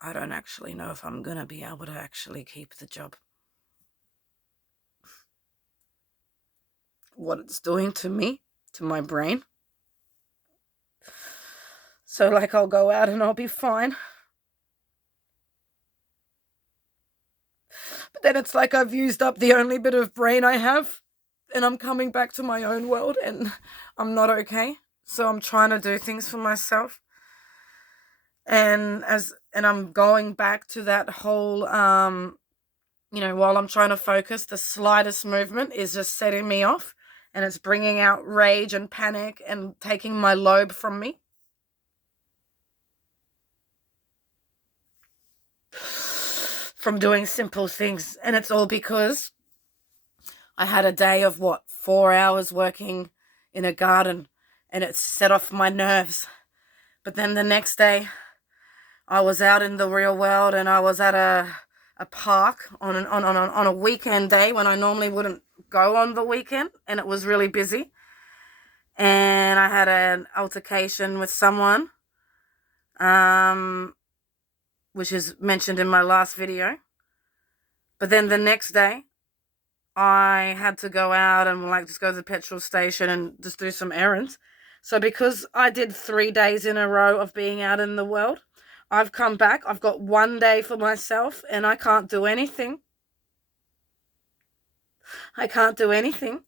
I don't actually know if I'm going to be able to actually keep the job. What it's doing to me, to my brain. So, like, I'll go out and I'll be fine. But then it's like I've used up the only bit of brain I have, and I'm coming back to my own world, and I'm not okay. So I'm trying to do things for myself. And I'm going back to that whole while I'm trying to focus, the slightest movement is just setting me off, and it's bringing out rage and panic and taking my lobe from me. From doing simple things. And it's all because I had a day of 4 hours working in a garden, and it set off my nerves. But then the next day, I was out in the real world, and I was at a park on a weekend day when I normally wouldn't go on the weekend, and it was really busy. And I had an altercation with someone, which is mentioned in my last video. But then the next day, I had to go out and just go to the petrol station and just do some errands. So because I did 3 days in a row of being out in the world, I've come back. I've got 1 day for myself, and I can't do anything. I can't do anything.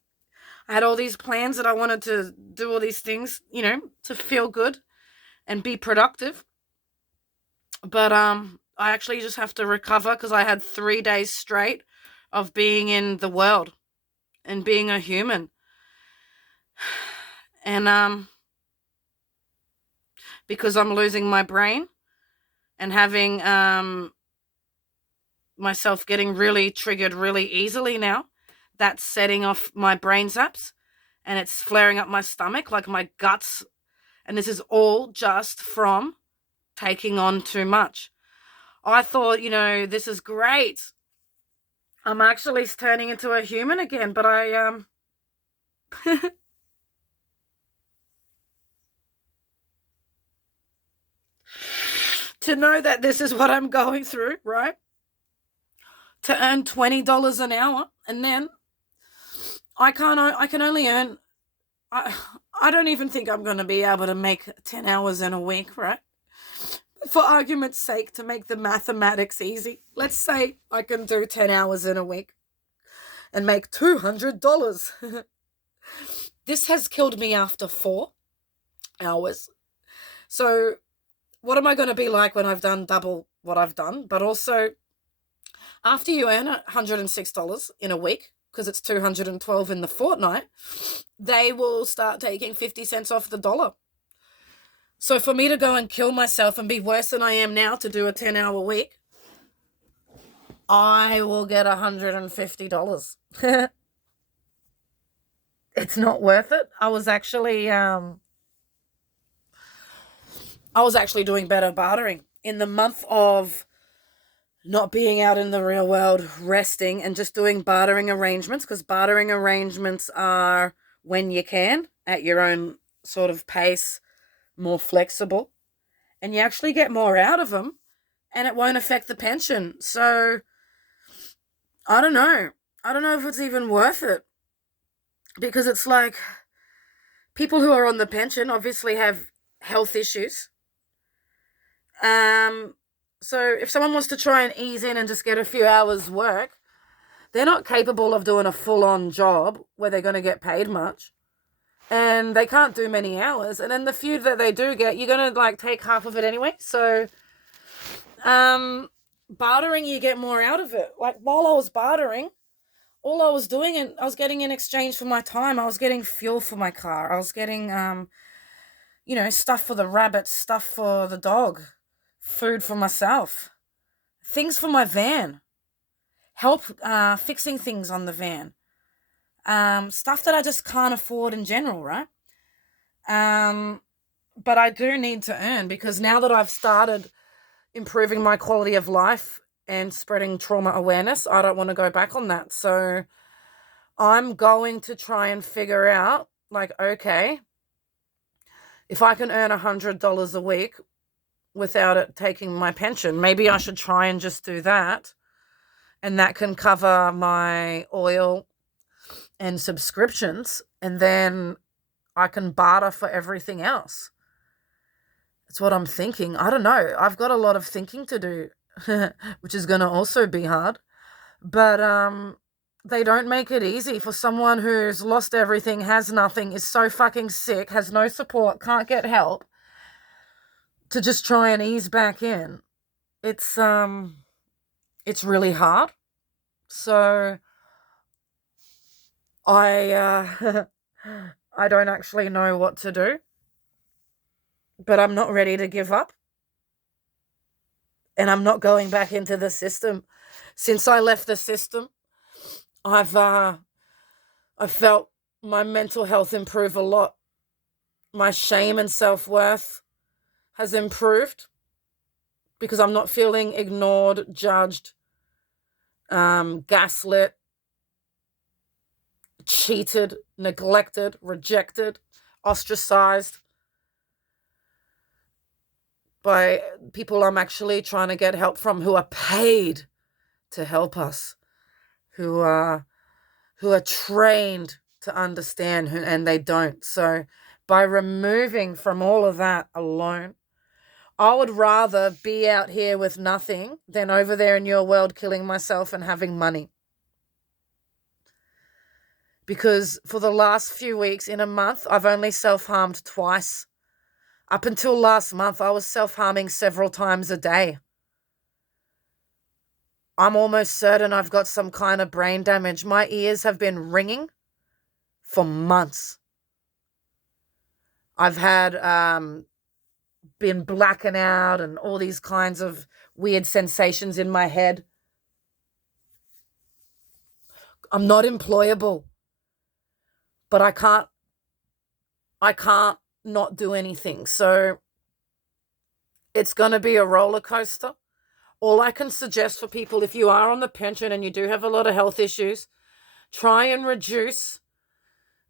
I had all these plans that I wanted to do all these things, to feel good and be productive. But I actually just have to recover because I had 3 days straight of being in the world and being a human. And because I'm losing my brain and having myself getting really triggered really easily now, that's setting off my brain zaps, and it's flaring up my stomach, like my guts. And this is all just from taking on too much. I thought, this is great. I'm actually turning into a human again, but I to know that this is what I'm going through, right? To earn $20 an hour, and then I can only earn, I don't even think I'm going to be able to make 10 hours in a week, right? For argument's sake, to make the mathematics easy, let's say I can do 10 hours in a week and make $200. This has killed me after 4 hours. So what am I going to be like when I've done double what I've done? But also, after you earn $106 in a week, because it's $212 in the fortnight, they will start taking 50 cents off the dollar. So for me to go and kill myself and be worse than I am now to do a 10-hour week, I will get $150. It's not worth it. I was actually doing better bartering in the month of not being out in the real world, resting, and just doing bartering arrangements, because bartering arrangements are when you can, at your own sort of pace, more flexible, and you actually get more out of them, and it won't affect the pension. So I don't know. I don't know if it's even worth it, because it's like people who are on the pension obviously have health issues. So if someone wants to try and ease in and just get a few hours work, they're not capable of doing a full-on job where they're going to get paid much. And they can't do many hours. And then the few that they do get, you're going to take half of it anyway. So bartering, you get more out of it. Like while I was bartering, all I was doing, and I was getting in exchange for my time, I was getting fuel for my car. I was getting, stuff for the rabbit, stuff for the dog, food for myself, things for my van, help fixing things on the van, stuff that I just can't afford in general, right? But I do need to earn, because now that I've started improving my quality of life and spreading trauma awareness, I don't want to go back on that. So I'm going to try and figure out, okay, if I can earn $100 a week, without it taking my pension. Maybe I should try and just do that, and that can cover my oil and subscriptions, and then I can barter for everything else. That's what I'm thinking. I don't know. I've got a lot of thinking to do, which is going to also be hard. But they don't make it easy for someone who's lost everything, has nothing, is so fucking sick, has no support, can't get help, to just try and ease back in. It's really hard. So I I don't actually know what to do, but I'm not ready to give up. And I'm not going back into the system. Since I left the system, I felt my mental health improve a lot. My shame and self-worth has improved because I'm not feeling ignored, judged, gaslit, cheated, neglected, rejected, ostracized by people I'm actually trying to get help from, who are paid to help us, who are trained to understand, and they don't. So by removing from all of that alone, I would rather be out here with nothing than over there in your world killing myself and having money. Because for the last few weeks, in a month, I've only self-harmed twice. Up until last month, I was self-harming several times a day. I'm almost certain I've got some kind of brain damage. My ears have been ringing for months. I've had been blacking out and all these kinds of weird sensations in my head. I'm not employable, but I can't not do anything. So it's going to be a roller coaster. All I can suggest for people, if you are on the pension and you do have a lot of health issues, try and reduce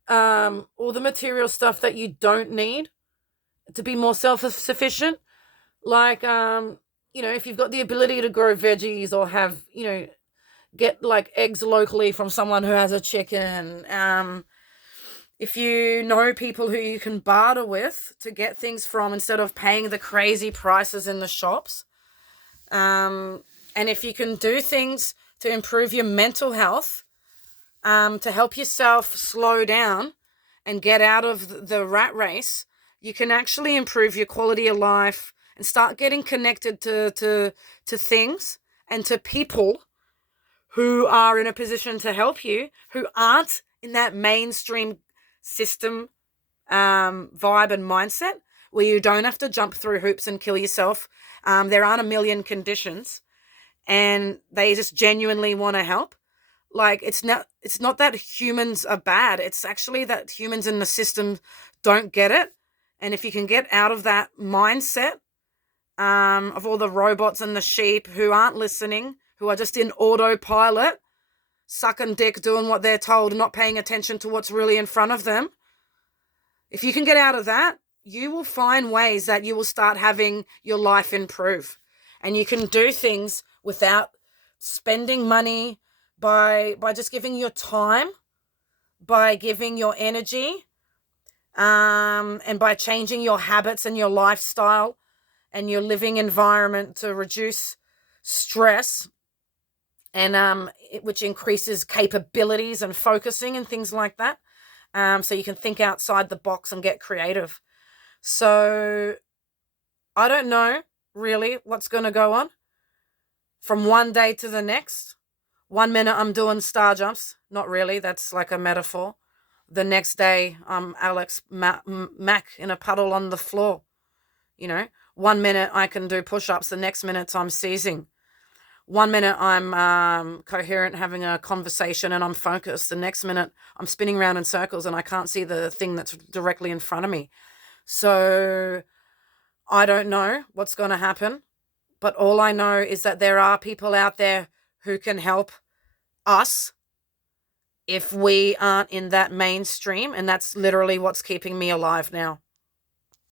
all the material stuff that you don't need to be more self-sufficient. Like, if you've got the ability to grow veggies, or have, get like eggs locally from someone who has a chicken. If you know people who you can barter with to get things from, instead of paying the crazy prices in the shops. And if you can do things to improve your mental health, to help yourself slow down and get out of the rat race, you can actually improve your quality of life and start getting connected to things and to people who are in a position to help you, who aren't in that mainstream system vibe and mindset where you don't have to jump through hoops and kill yourself. There aren't a million conditions, and they just genuinely want to help. Like, it's not that humans are bad. It's actually that humans in the system don't get it. And if you can get out of that mindset of all the robots and the sheep who aren't listening, who are just in autopilot, sucking dick, doing what they're told, not paying attention to what's really in front of them. If you can get out of that, you will find ways that you will start having your life improve. And you can do things without spending money, by just giving your time, by giving your energy, and by changing your habits and your lifestyle and your living environment to reduce stress, and which increases capabilities and focusing and things like that. So you can think outside the box and get creative. So I don't know really what's going to go on from one day to the next. 1 minute I'm doing star jumps. Not really. That's like a metaphor. The next day I'm Alex Mack in a puddle on the floor. 1 minute I can do push-ups. The next minute I'm seizing. 1 minute I'm coherent, having a conversation, and I'm focused. The next minute I'm spinning around in circles and I can't see the thing that's directly in front of me. So I don't know what's going to happen, but all I know is that there are people out there who can help us if we aren't in that mainstream, and that's literally what's keeping me alive now.